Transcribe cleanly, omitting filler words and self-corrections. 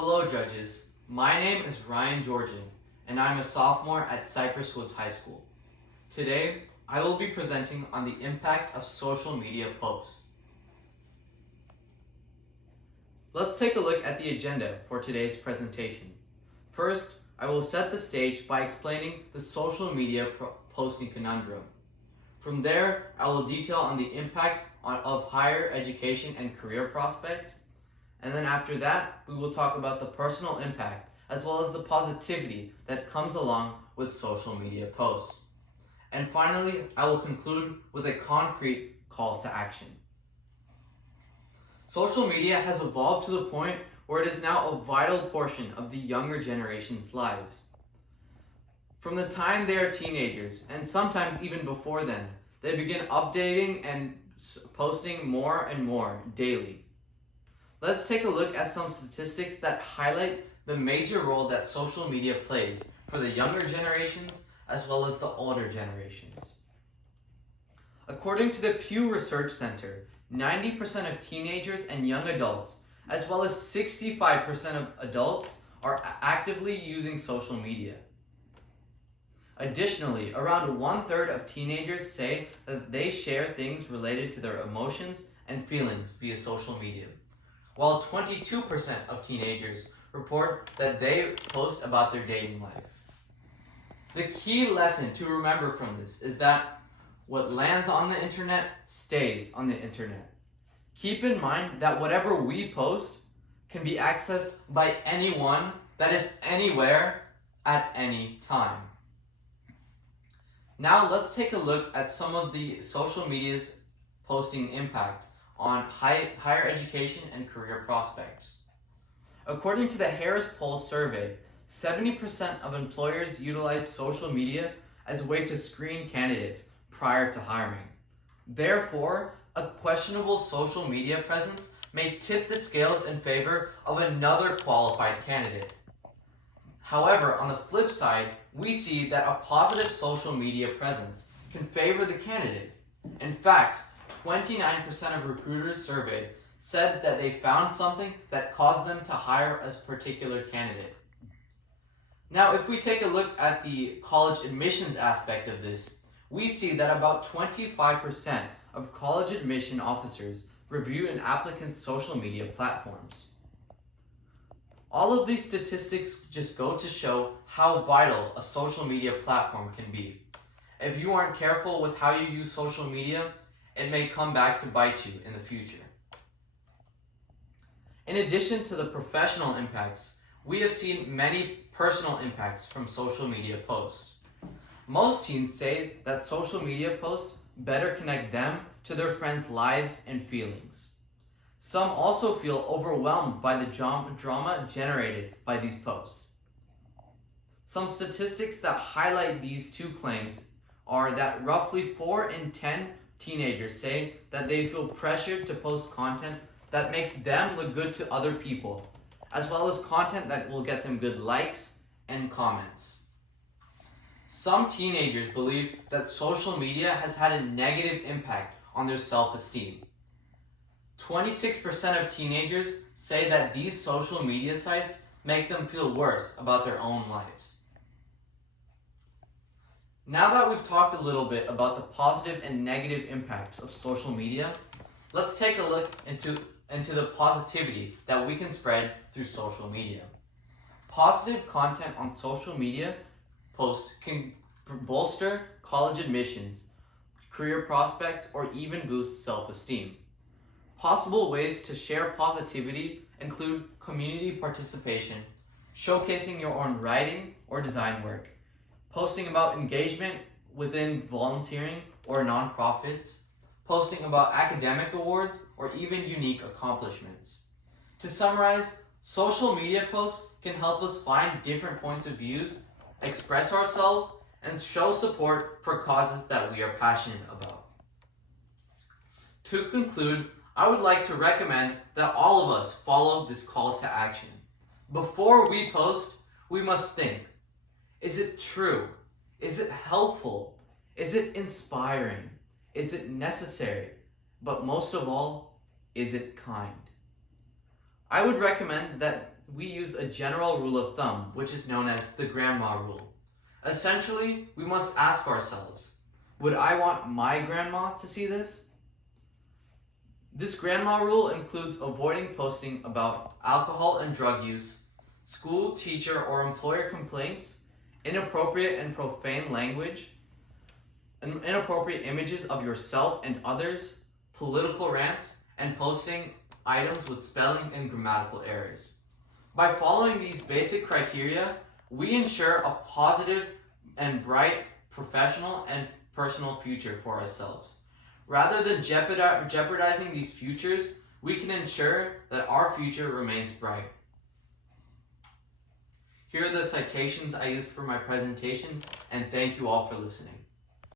Hello judges, my name is Ryan Georgian and I'm a sophomore at Cypress High School. Today, I will be presenting on the impact of social media posts. Let's take a look at the agenda for today's presentation. First, I will set the stage by explaining the social media posting conundrum. From there, I will detail on the impact of higher education and career prospects. And then after that, we will talk about the personal impact as well as the positivity that comes along with social media posts. And finally, I will conclude with a concrete call to action. Social media has evolved to the point where it is now a vital portion of the younger generation's lives. From the time they are teenagers, and sometimes even before then, they begin updating and posting more and more daily. Let's take a look at some statistics that highlight the major role that social media plays for the younger generations as well as the older generations. According to the Pew Research Center, 90% of teenagers and young adults, as well as 65% of adults, are actively using social media. Additionally, around 1/3 of teenagers say that they share things related to their emotions and feelings via social media, while 22% of teenagers report that they post about their dating life. The key lesson to remember from this is that what lands on the internet stays on the internet. Keep in mind that whatever we post can be accessed by anyone that is anywhere at any time. Now let's take a look at some of the social media's posting impact on higher education and career prospects. According to the Harris Poll survey, 70% of employers utilize social media as a way to screen candidates prior to hiring. Therefore, a questionable social media presence may tip the scales in favor of another qualified candidate. However, on the flip side, we see that a positive social media presence can favor the candidate. In fact, 29% of recruiters surveyed said that they found something that caused them to hire a particular candidate. Now, if we take a look at the college admissions aspect of this, we see that about 25% of college admission officers review an applicant's social media platforms. All of these statistics just go to show how vital a social media platform can be. If you aren't careful with how you use social media, it may come back to bite you in the future. In addition to the professional impacts, we have seen many personal impacts from social media posts. Most teens say that social media posts better connect them to their friends' lives and feelings. Some also feel overwhelmed by the drama generated by these posts. Some statistics that highlight these two claims are that roughly 4 in 10 teenagers say that they feel pressured to post content that makes them look good to other people, as well as content that will get them good likes and comments. Some teenagers believe that social media has had a negative impact on their self-esteem. 26% of teenagers say that these social media sites make them feel worse about their own lives. Now that we've talked a little bit about the positive and negative impacts of social media, let's take a look into the positivity that we can spread through social media. Positive content on social media posts can bolster college admissions, career prospects, or even boost self-esteem. Possible ways to share positivity include community participation, showcasing your own writing or design work, posting about engagement within volunteering or nonprofits, posting about academic awards, or even unique accomplishments. To summarize, social media posts can help us find different points of views, express ourselves, and show support for causes that we are passionate about. To conclude, I would like to recommend that all of us follow this call to action. Before we post, we must think, is it true? Is it helpful? Is it inspiring? Is it necessary? But most of all, is it kind? I would recommend that we use a general rule of thumb, which is known as the grandma rule. Essentially, we must ask ourselves, would I want my grandma to see this? This grandma rule includes avoiding posting about alcohol and drug use, school, teacher, or employer complaints, inappropriate and profane language, inappropriate images of yourself and others, political rants, and posting items with spelling and grammatical errors. By following these basic criteria, we ensure a positive and bright professional and personal future for ourselves. Rather than jeopardizing these futures, we can ensure that our future remains bright. Here are the citations I used for my presentation, and thank you all for listening.